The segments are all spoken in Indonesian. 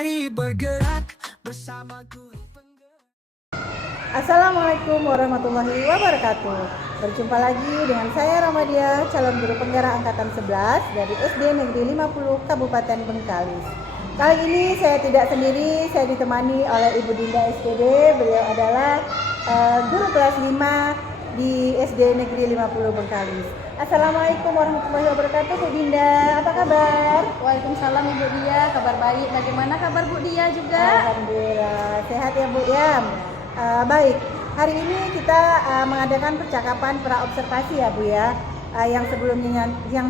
Mari bergerak bersama guru penggerak. Assalamualaikum warahmatullahi wabarakatuh. Berjumpa lagi dengan saya Ramadia, calon guru penggerak angkatan 11 dari SD Negeri 50 Kabupaten Bengkalis. Kali ini saya tidak sendiri, saya ditemani oleh Ibu Dinda SPD. Beliau adalah guru kelas 5 di SD Negeri 50 Bengkalis. Assalamualaikum warahmatullahi wabarakatuh, Bu Dinda. Apa kabar? Waalaikumsalam Ibu Dia, kabar baik. Bagaimana kabar Bu Dia juga? Alhamdulillah, sehat ya Bu ya. Baik, hari ini kita mengadakan percakapan pra-observasi ya Bu ya. Yang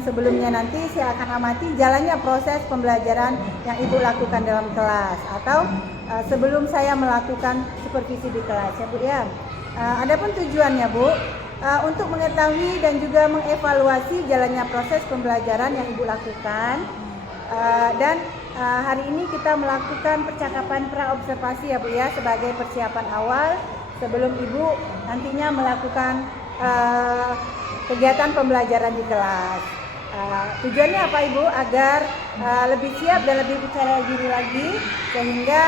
sebelumnya nanti saya akan amati jalannya proses pembelajaran yang Ibu lakukan dalam kelas atau sebelum saya melakukan supervisi di kelas ya Bu ya. Adapun tujuannya Bu, untuk mengetahui dan juga mengevaluasi jalannya proses pembelajaran yang Ibu lakukan, dan hari ini kita melakukan percakapan pra-observasi ya Bu ya, sebagai persiapan awal sebelum Ibu nantinya melakukan kegiatan pembelajaran di kelas. Tujuannya apa Ibu? Agar lebih siap dan lebih percaya diri lagi, sehingga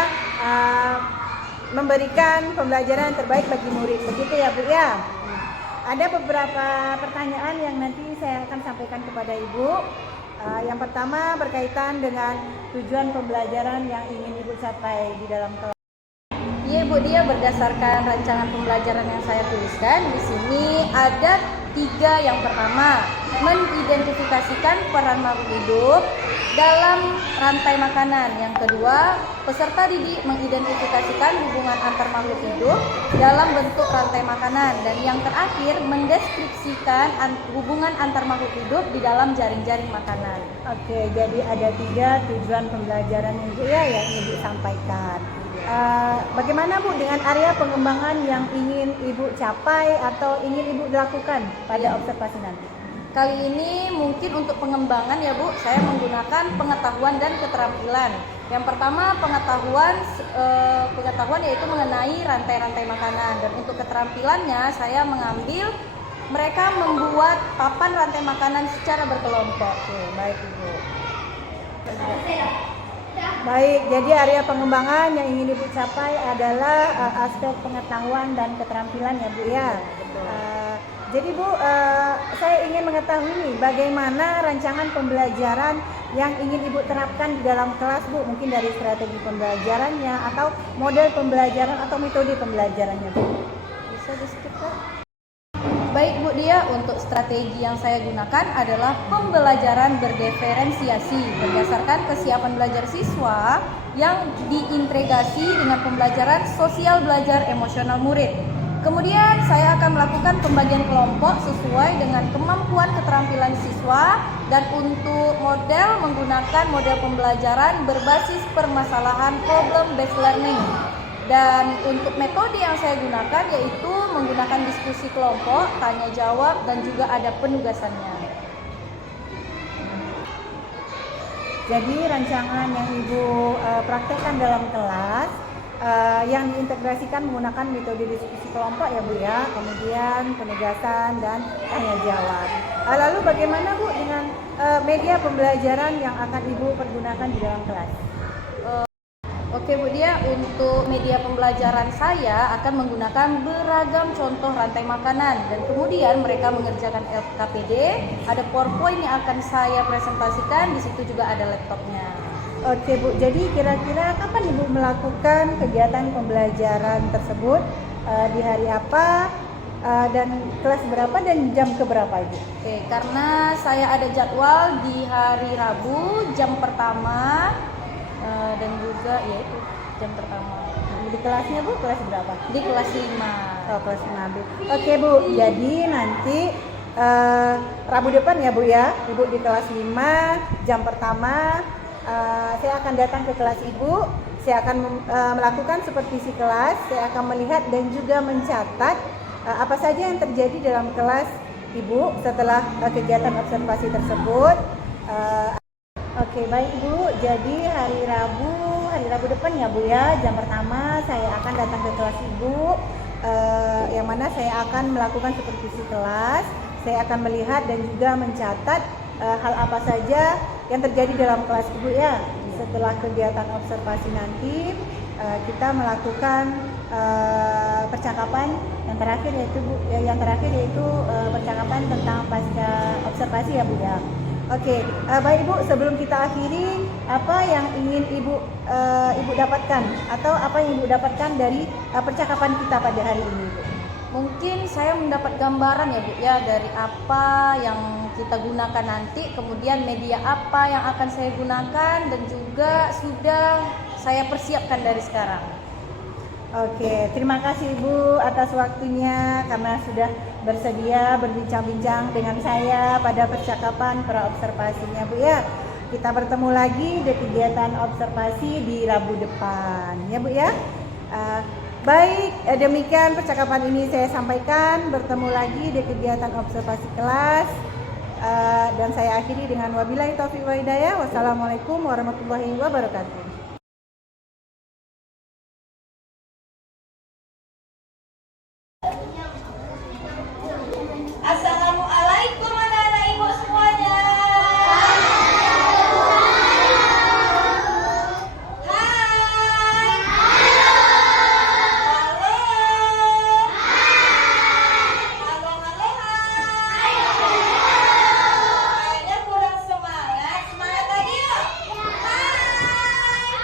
memberikan pembelajaran yang terbaik bagi murid. Begitu ya Bu ya. Ada beberapa pertanyaan yang nanti saya akan sampaikan kepada Ibu. Yang pertama berkaitan dengan tujuan pembelajaran yang ingin Ibu capai di dalam kelas. Iya Bu Dia, berdasarkan rancangan pembelajaran yang saya tuliskan di sini ada 3. Yang pertama, mengidentifikasikan peran makhluk hidup dalam rantai makanan. Yang kedua, peserta didik mengidentifikasikan hubungan antar makhluk hidup dalam bentuk rantai makanan. Dan yang terakhir, mendeskripsikan hubungan antar makhluk hidup di dalam jaring-jaring makanan. Oke, jadi ada 3 tujuan pembelajaran Ibu ya yang Ibu sampaikan. Bagaimana Bu dengan area pengembangan yang ingin Ibu capai atau ingin Ibu lakukan pada observasi nanti? Kali ini mungkin untuk pengembangan ya Bu, saya menggunakan pengetahuan dan keterampilan. Yang pertama pengetahuan yaitu mengenai rantai-rantai makanan, dan untuk keterampilannya saya mengambil mereka membuat papan rantai makanan secara berkelompok. Oke, baik Ibu. Baik, jadi area pengembangan yang ingin Ibu capai adalah aspek pengetahuan dan keterampilan ya Bu ya. Jadi Bu, saya ingin mengetahui nih bagaimana rancangan pembelajaran yang ingin Ibu terapkan di dalam kelas Bu, mungkin dari strategi pembelajarannya atau model pembelajaran atau metode pembelajarannya Bu. Bisa di-skip Kak? Baik Bu Dia, untuk strategi yang saya gunakan adalah pembelajaran berdiferensiasi berdasarkan kesiapan belajar siswa yang diintegrasi dengan pembelajaran sosial belajar emosional murid. Kemudian saya akan melakukan pembagian kelompok sesuai dengan kemampuan keterampilan siswa, dan untuk model menggunakan model pembelajaran berbasis permasalahan problem based learning. Dan untuk metode yang saya gunakan yaitu menggunakan diskusi kelompok, tanya jawab, dan juga ada penugasannya. Jadi rancangan yang Ibu praktekkan dalam kelas yang diintegrasikan menggunakan metode diskusi kelompok ya Bu ya, kemudian penugasan dan tanya jawab. Lalu bagaimana Bu dengan media pembelajaran yang akan Ibu pergunakan di dalam kelas? Oke Bu Dia, untuk media pembelajaran saya akan menggunakan beragam contoh rantai makanan, dan kemudian mereka mengerjakan LKPD, ada PowerPoint yang akan saya presentasikan, di situ juga ada laptopnya. Oke Bu, jadi kira-kira kapan Ibu melakukan kegiatan pembelajaran tersebut, di hari apa, dan kelas berapa dan jam keberapa Ibu? Oke, karena saya ada jadwal di hari Rabu jam pertama, dan juga yaitu jam pertama. Di kelasnya Bu, kelas berapa? Di kelas 5. Oh, kelas 5 Bu. Oke Bu, jadi nanti Rabu depan ya Bu ya, Ibu di kelas 5 jam pertama. Saya akan datang ke kelas Ibu, saya akan melakukan supervisi kelas, saya akan melihat dan juga mencatat apa saja yang terjadi dalam kelas Ibu setelah kegiatan observasi tersebut. Oke, baik Bu, jadi hari Rabu depan ya Bu ya, jam pertama saya akan datang ke kelas Ibu, yang mana saya akan melakukan supervisi kelas, saya akan melihat dan juga mencatat hal apa saja yang terjadi dalam kelas Ibu ya. setelah kegiatan observasi nanti kita melakukan percakapan yang terakhir yaitu percakapan tentang pasca observasi ya Bu ya. Oke, baik Ibu, sebelum kita akhiri, apa yang ingin Ibu dapatkan atau apa yang Ibu dapatkan dari percakapan kita pada hari ini, Ibu? Mungkin saya mendapat gambaran ya Bu ya dari apa yang kita gunakan nanti, kemudian media apa yang akan saya gunakan, dan juga sudah saya persiapkan dari sekarang. Oke, terima kasih Ibu atas waktunya karena sudah bersedia berbincang-bincang dengan saya pada percakapan praobservasinya Bu ya. Kita bertemu lagi di kegiatan observasi di Rabu depan ya Bu ya. Baik, demikian percakapan ini saya sampaikan. Bertemu lagi di kegiatan observasi kelas. Dan saya akhiri dengan wabillahi taufiq wa hidayah. Wassalamualaikum warahmatullahi wabarakatuh. Assalamualaikum anak-anak ibu semuanya. Hai. Halo. Halo, hai. Kayaknya kurang semangat. Semangat lagi yuk. Hai.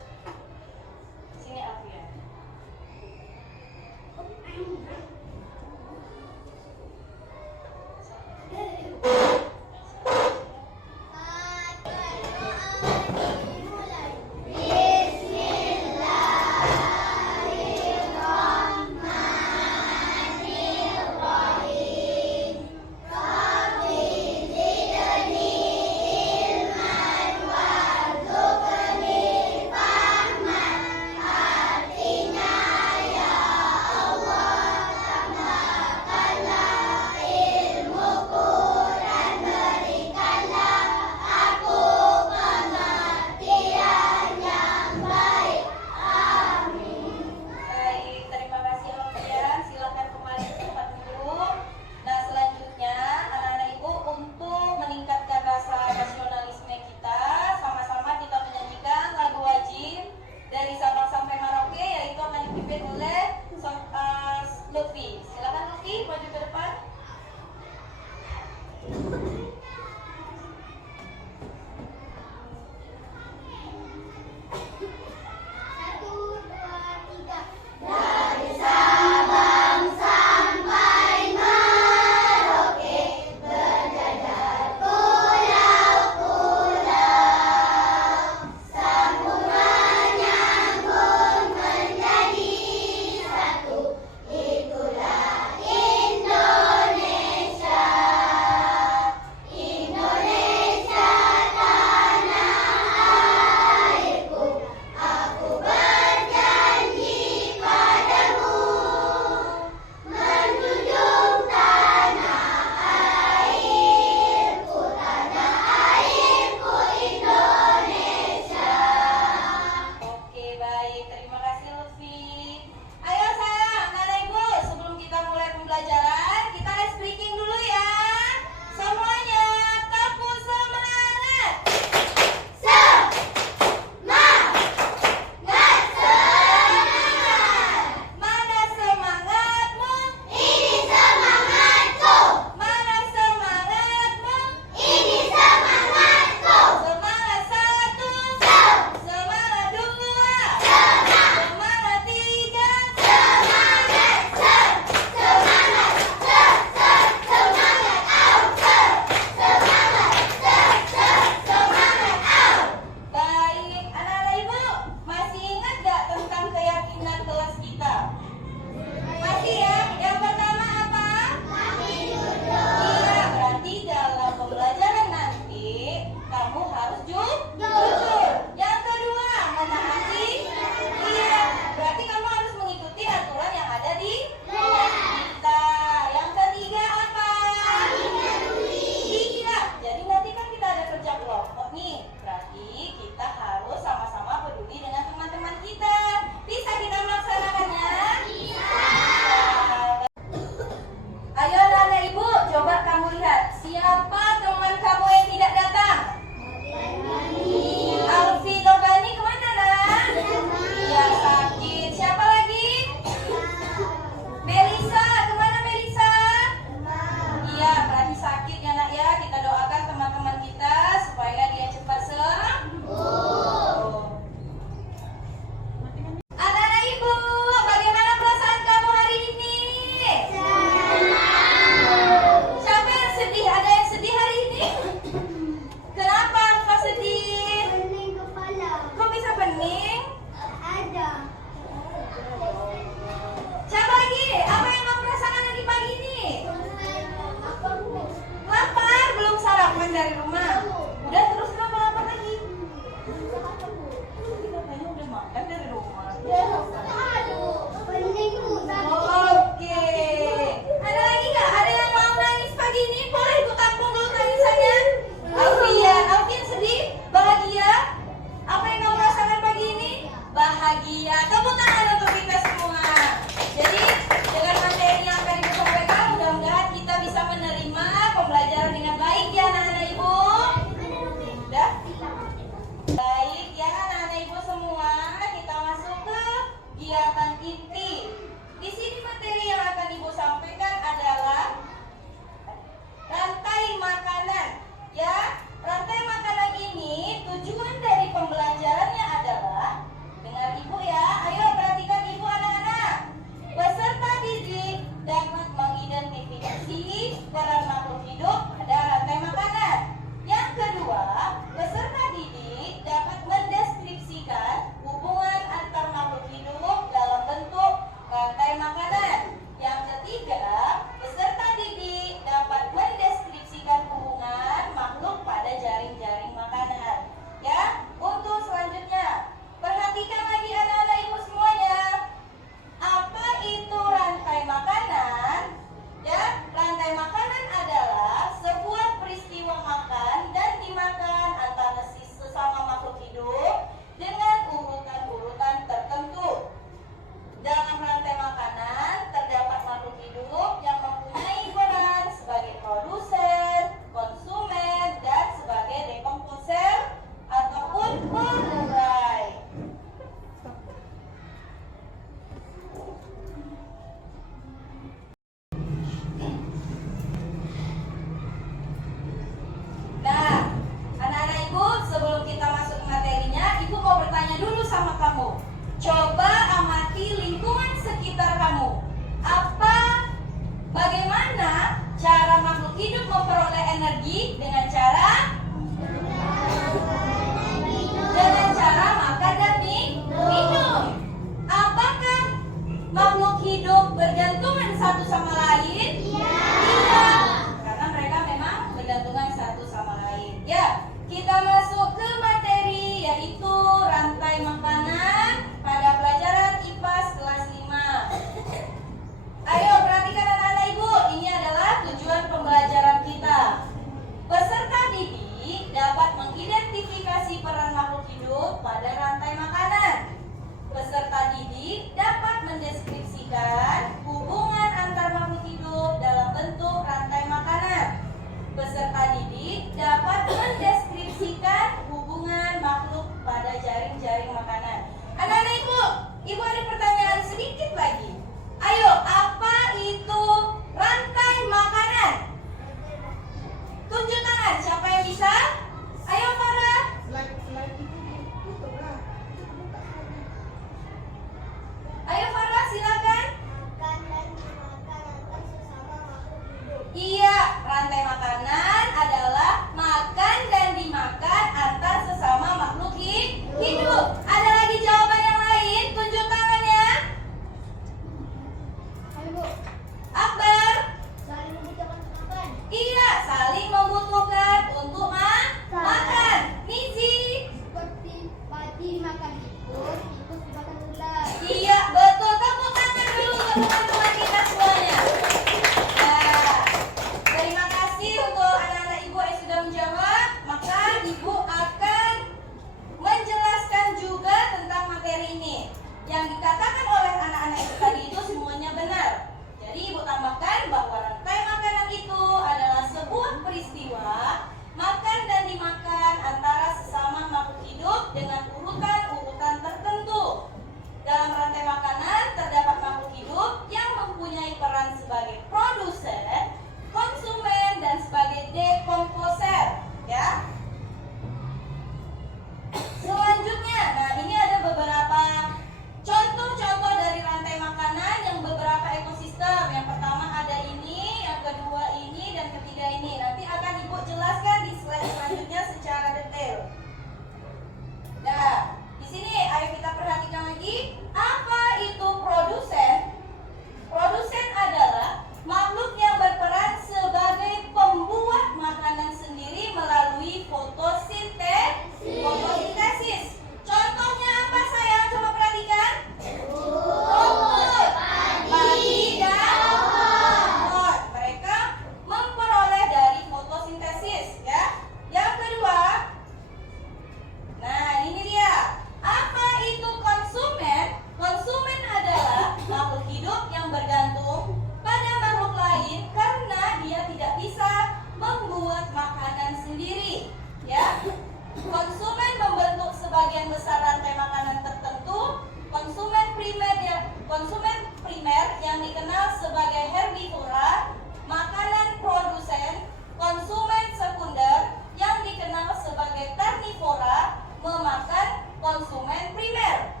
sebagian besar rantai makanan tertentu, konsumen primer yang dikenal sebagai herbivora, makanan produsen, konsumen sekunder yang dikenal sebagai karnivora memakan konsumen primer.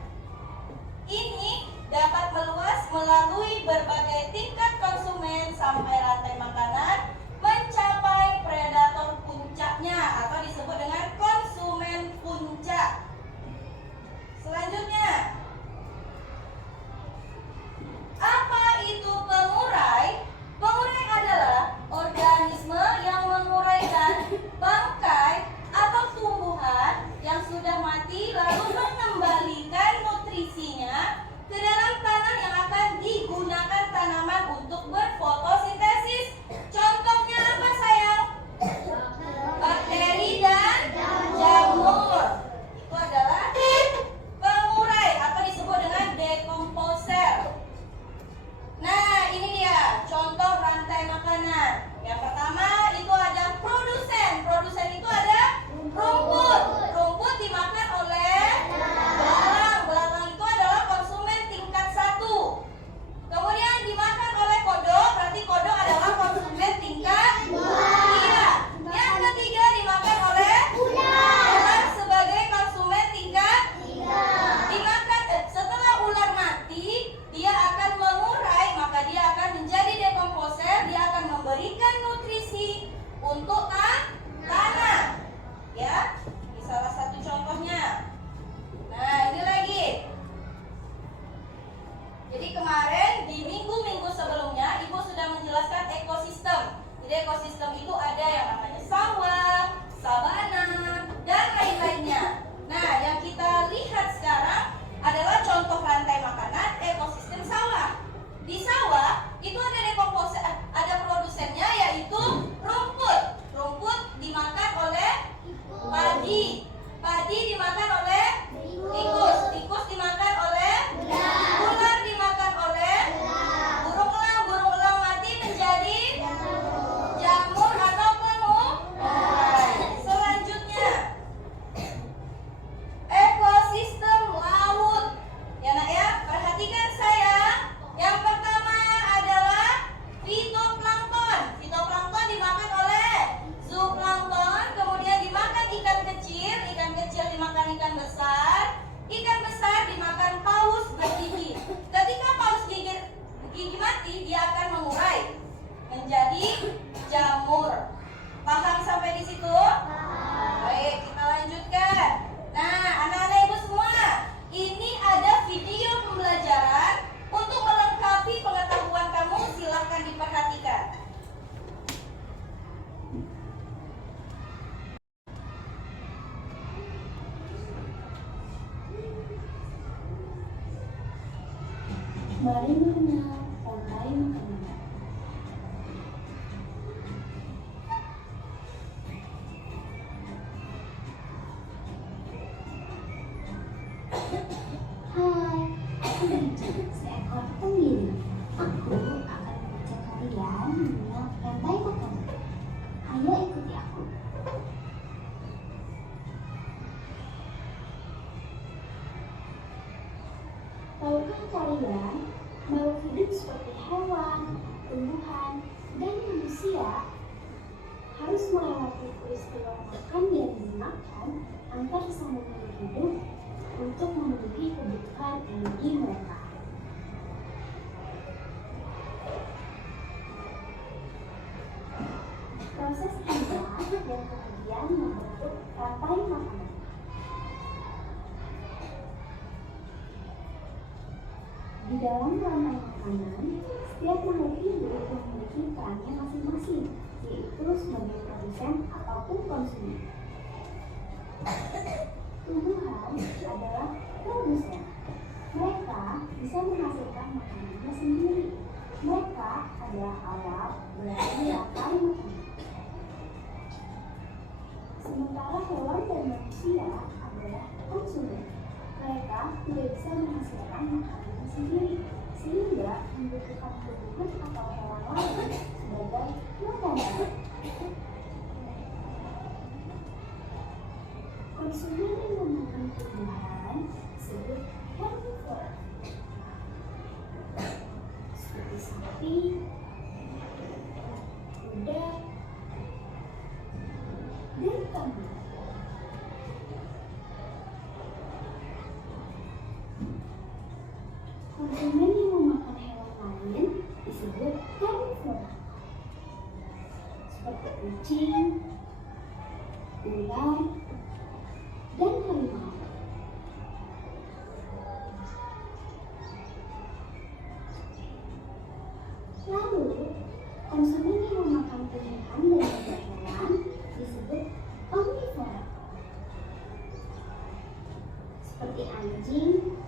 Ini dapat meluas melalui berbagai tingkat konsumen sampai rantai makanan mencapai predator puncaknya atau disebut dengan konsumen puncak. Selanjutnya, apa itu pengurai? Pengurai adalah organisme yang menguraikan bangkai atau tumbuhan yang sudah mati lalu mengembalikan nutrisinya ke dalam tanah yang akan digunakan tanaman untuk berfotosintesis. Contohnya apa sayang? Bakteri dan jamur. Itu adalah pengurai atau disebut dengan decomposer. Nah, ini dia contoh rantai makanan. Yang pertama itu ada produsen. Produsen itu ada rumput. Rumput dimakan oleh belalang. Belalang itu adalah konsumen tingkat 1. Kemudian dimakan oleh kodok. Berarti kodok adalah konsumen tingkat 2. Yang ketiga dimakan oleh ular sebagai konsumen tingkat 3. Dimakan setelah ular mati, dia akan mengurai, maka dia akan menjadi decomposer. Dia akan memberikan nutrisi untuk tanah. Ya, ini salah satu contohnya. Nah, ini lagi. Jadi kemarin di minggu-minggu sebelumnya Ibu sudah menjelaskan ekosistem. Jadi ekosistem itu ada yang namanya sawah, sabana, dan lain-lainnya. Nah, yang kita lihat sekarang adalah contoh rantai makanan ekosistem sawah. Di sawah itu ada decomposer, ada produsennya yaitu rumput. Rumput dimakan oleh padi. Padi dimakan oleh tikus. Tikus dimakan oleh ular, dimakan oleh burung elang. Burung elang mati menjadi jamur atau pengurai. Selanjutnya, ekosistem laut. Ya nak ya, perhatikan sayang. Yang pertama adalah fitoplankton. Fitoplankton dimakan oleh zooplankton, kemudian dimakan ikan kecil dimakan ikan besar dimakan paus bergigi. Ketika paus gigi mati, dia akan mengurai menjadi jamur. Paham sampai di situ? Baik, kita lanjutkan. Nah, anak-anak ibu semua, ini ada video pembelajaran untuk melengkapi pengetahuan kamu. Silahkan diperhatikan. Mari mengenal rantai makanan. Hai, aku Bici, seekor penggiri. Aku akan mengajak kalian mengenal rantai makanan. Ayo ikuti aku. Tahukah kalian, makhluk hidup seperti hewan, tumbuhan, dan manusia harus melewati peristiwa makan dan dimakan antar sesama makhluk hidup untuk memenuhi kebutuhan energi mereka. Proses inilah yang kemudian membentuk rantai makanan. Di dalam rantai makanan, setiap makhluk hidup memiliki perannya masing-masing, yaitu sebagai produsen ataupun konsumen. Tumbuhan adalah produsen. Mereka bisa menghasilkan makanannya sendiri. Mereka adalah alat dari rantai makanan. Sementara hewan dan manusia adalah konsumen. Mereka tidak bisa menghasilkan makanannya sendiri, sehingga membutuhkan tumbuhan atau hewan lain sebagai makanan. Konsumen yang memakan tumbuhan disebut herbivora. Seperti sapi, kuda, dan kambing. Konsumen yang memakan hewan lain disebut karnivora. Seperti kucing, ular, dan harimau. Lalu, konsumen yang memakan tumbuhan dan hewan disebut omnivora. Seperti anjing,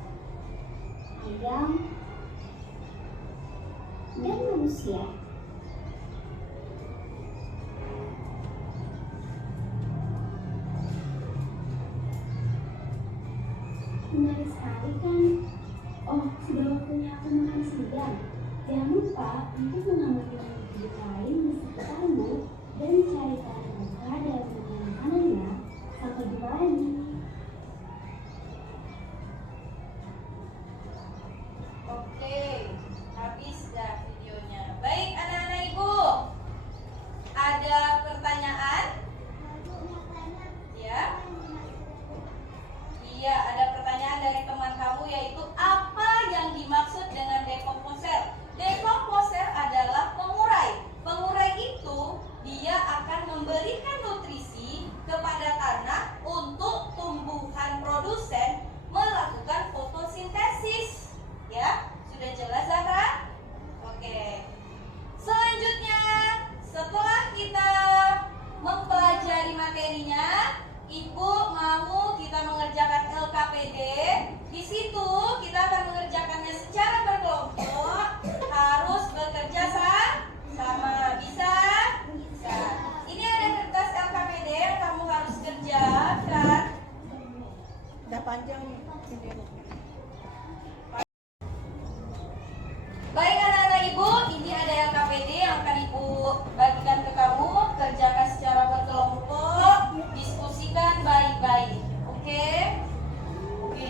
ayam, dan manusia. Menarik sekali kan? Oh, sudah waktunya aku makan siang. Jangan lupa untuk mengamati video lain di sekitarmu dan carikan buka dalam dunia makanannya. Sampai jumpa lagi. Oke, habis dah videonya. Baik anak-anak ibu, ada pertanyaan? Ya? Iya, ada pertanyaan dari teman kamu, yaitu apa yang dimaksud dengan dekomposer? Dekomposer adalah pengurai. Pengurai itu dia akan memberikan nutrisi kepada tanah untuk tumbuhan produsen melakukan fotosintesis. Ya, sudah jelas Zahra? Oke. Selanjutnya, setelah kita mempelajari materinya, Ibu mau kita mengerjakan LKPD. Di situ kita akan mengerjakannya secara berkelompok, harus bekerja sama. Bisa? Bisa. Ini ada kertas LKPD yang kamu harus kerjakan. Udah panjang nih. Baik anak-anak ibu, ini ada LKPD yang akan ibu bagikan ke kamu. Kerjakan secara berkelompok, diskusikan baik-baik. Oke? Oke.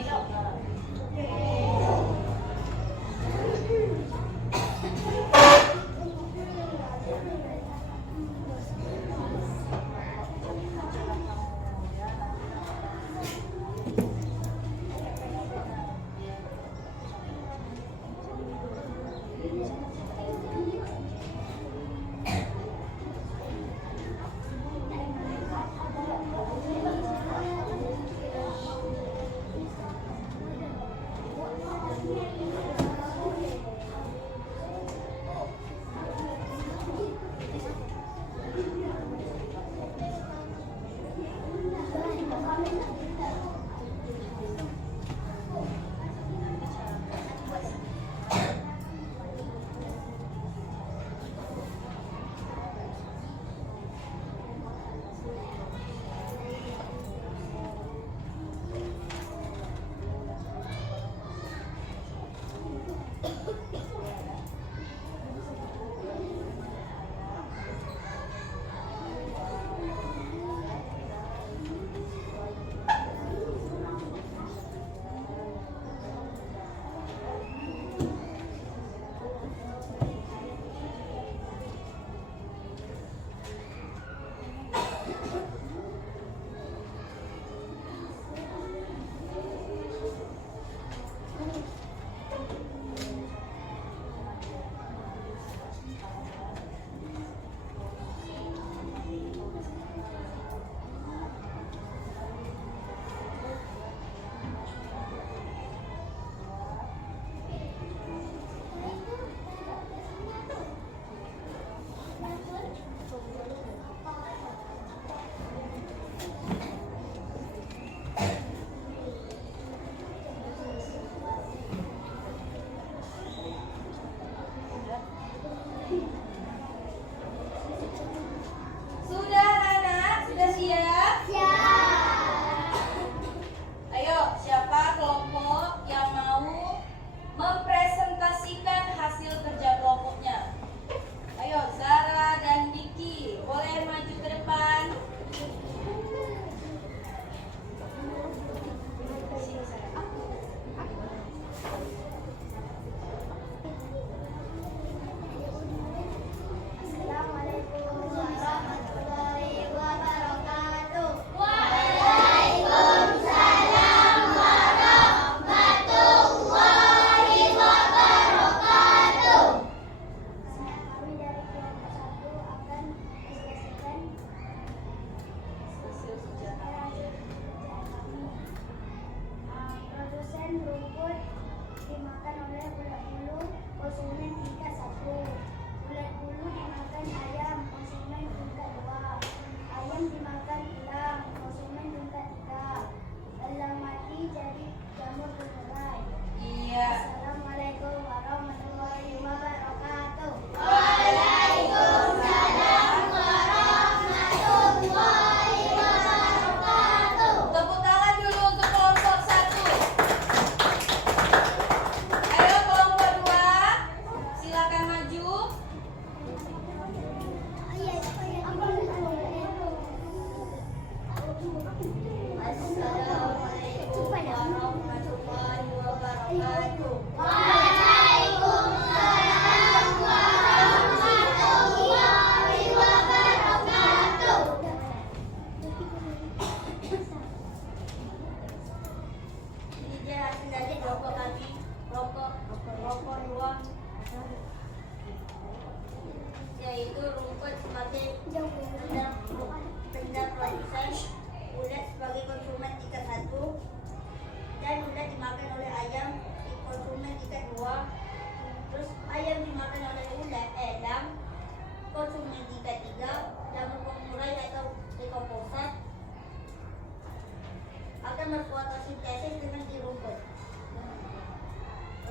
berfotosintesis dengan di rumput.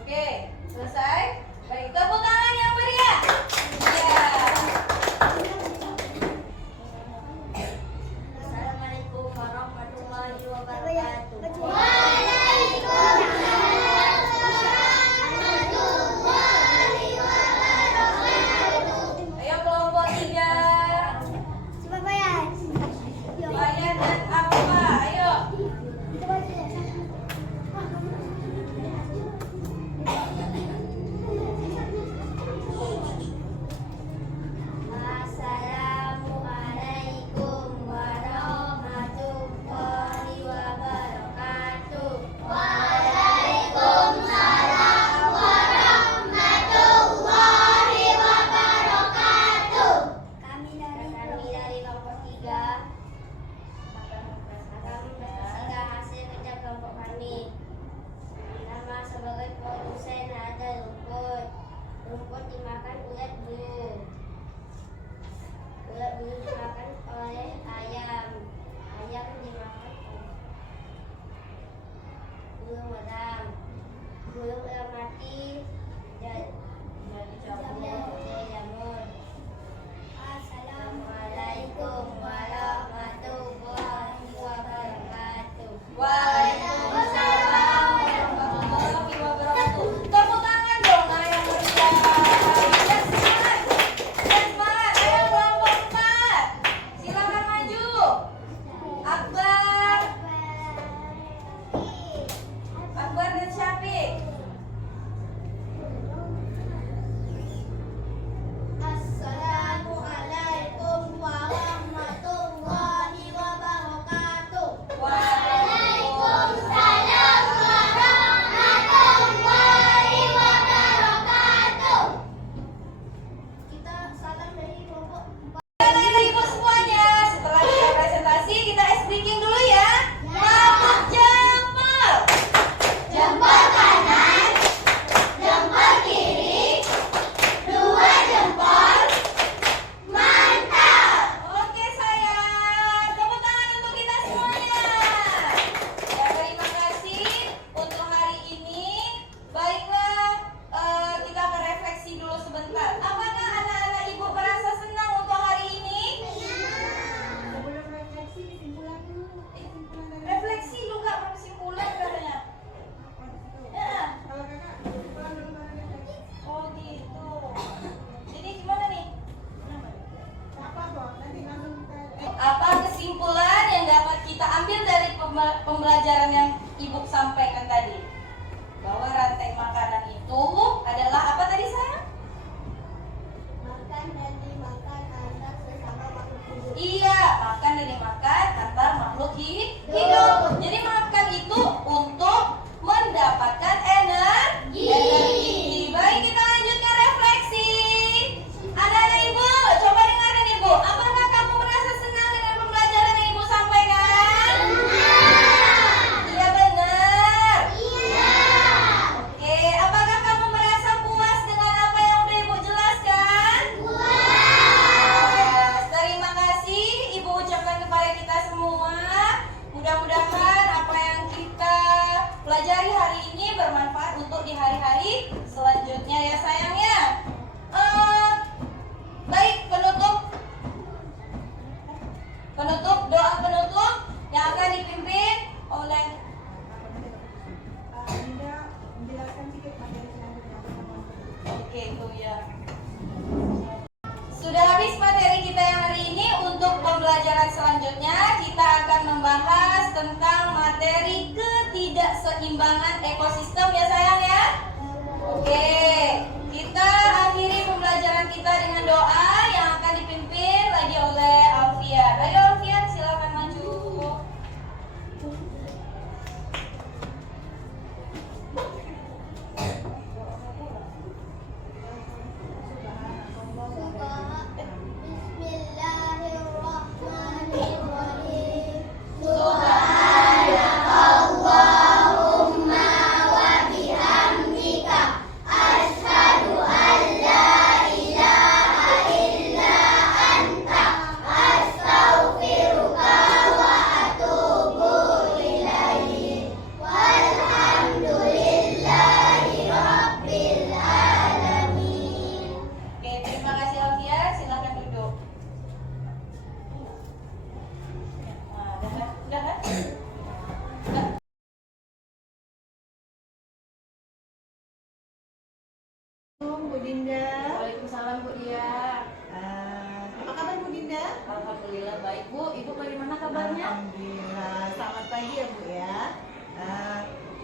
Oke, selesai. Baik, tepuk tangan yang meriah. Iya. Assalamualaikum warahmatullahi wabarakatuh. Ayo kelompok 3. Bayan dan apa? Ayo. Assalamualaikum warahmatullahi wabarakatuh. Waalaikumsalam warahmatullahi wabarakatuh. Kami dari kelompok 3 akan mempresentasikan hasil kerja kelompok kami. Nama sebagai produsen ada rumput. Rumput dimakan ulat bulu. Ulat bulu dimakan oleh ayam. Ayam dimakan oleh burung elang. Burung elang mati jadi jamur. Assalamualaikum warahmatullahi wabarakatuh. Waalaikumsalam warahmatullahi wabarakatuh. Tepuk tangan dong, nah yang meriah. Dan semangat. Dan semangat. Ayo kelompok 4. Silakan maju. Akbar. Akbar dan Syafiq. Assalamualaikum warahmatullahi wabarakatuh. Waalaikumsalam warahmatullahi wabarakatuh. Kita salam dari kelompok 4. Anak-anak ibu semuanya, setelah kita presentasi, kita ice breaking dulu ya. Rambut jempol. Jempol kanan, jempol kiri, 2 jempol. Mantap. Oke sayang, tepuk tangan untuk kita semuanya. Ya terima kasih untuk hari ini. Baiklah, kita akan refleksi dulu sebentar. Apakah anak-anak ibu merasa senang untuk hari ini? Sebelum refleksi, kesimpulan dulu. Kesimpulan dari Refleksi juga kesimpulan katanya. Ya. kalau kakak kesimpulan dulu baru refleksi. Oh gitu. Jadi gimana nih? Apa kok? Nanti langsung kita Apa kesimpulan yang dapat kita ambil dari pembelajaran yang ibu sampaikan tadi? Bahwa rantai makanan itu adalah apa tadi sayang? Makan dan dimakan antar sesama makhluk hidup. Iya, makan dan dimakan antar makhluk hidup. Jadi makan itu untuk mendapatkan energi. Baik, kita lanjutkan refleksi. Anak-anak ibu, coba dengarkan ibu. Apakah kamu merasa senang dengan pembelajaran yang ibu sampaikan? Iya benar. Oke, apakah kamu merasa puas dengan apa yang udah ibu jelaskan? Puas. Terima kasih ibu ucapkan kepada kita semua. Mudah-mudahan apa yang kita pelajari hari ini bermanfaat untuk di hari-hari selanjutnya ya sayang ya. Baik, penutup doa penutup yang akan dipimpin oleh Dinda menjelaskan sedikit materi selanjutnya. Oke, itu ya. Sudah habis materi kita yang hari ini. Untuk pembelajaran selanjutnya kita akan membahas tentang materi ketidakseimbangan ekosistem ya sayang ya. Oke, kita akhiri pembelajaran kita dengan doa yang akan dipimpin lagi oleh Alfian. Ayo Alfian, silakan maju. Bismillahirrahmanirrahim. Subhanakallahumma wa bihamdika asyhadu an la ilaha illa anta astaghfiruka Dinda. Waalaikumsalam Bu Dia. Apa kabar Bu Dinda? Alhamdulillah baik Bu. Ibu bagaimana kabarnya? Alhamdulillah. Selamat pagi ya Bu ya.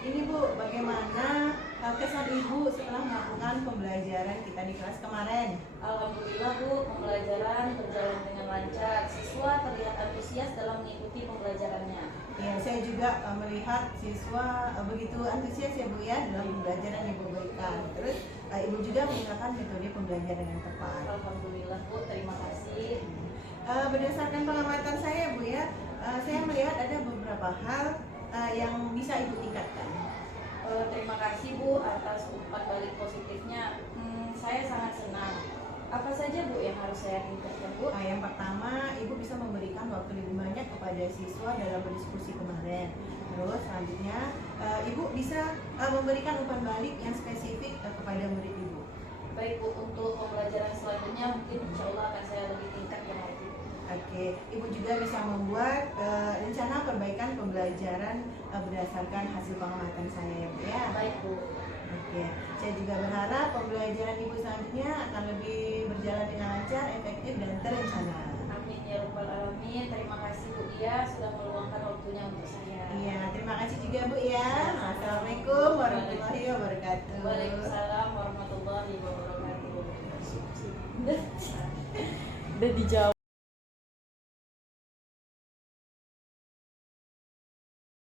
Ini Bu, bagaimana kesan Ibu setelah melakukan pembelajaran kita di kelas kemarin? Alhamdulillah Bu, pembelajaran berjalan dengan lancar. Siswa terlihat antusias dalam mengikuti pembelajarannya. Ya, saya juga melihat siswa begitu antusias ya Bu ya dalam pembelajaran yang Ibu berikan. Terus Ibu juga menggunakan metode pembelajaran yang tepat. Alhamdulillah Bu, terima kasih. Berdasarkan pengamatan saya Bu ya, saya melihat ada beberapa hal yang bisa Ibu tingkatkan. Terima kasih Bu atas umpan balik positifnya. Saya sangat senang. Apa saja Bu yang harus saya tingkatkan Bu? Yang pertama, Ibu bisa memberikan waktu lebih banyak kepada siswa dalam berdiskusi kemarin. Terus selanjutnya, Ibu bisa memberikan umpan balik yang spesifik kepada murid Ibu. Baik Bu, untuk pembelajaran selanjutnya mungkin insya Allah akan saya lebih tingkatkan lagi. Oke, Ibu juga bisa membuat rencana perbaikan pembelajaran berdasarkan hasil pengamatan saya ya Bu ya. Baik Bu. Oke, saya juga berharap pembelajaran Ibu selanjutnya akan lebih berjalan dengan lancar, efektif, dan terencana. Amin ya rabbal alamin. Terima kasih Bu Dia sudah meluangkan waktunya untuk saya. Iya, terima kasih juga Bu ya. Assalamualaikum warahmatullahi wabarakatuh. Waalaikumsalam warahmatullahi wabarakatuh. Udah dijawab.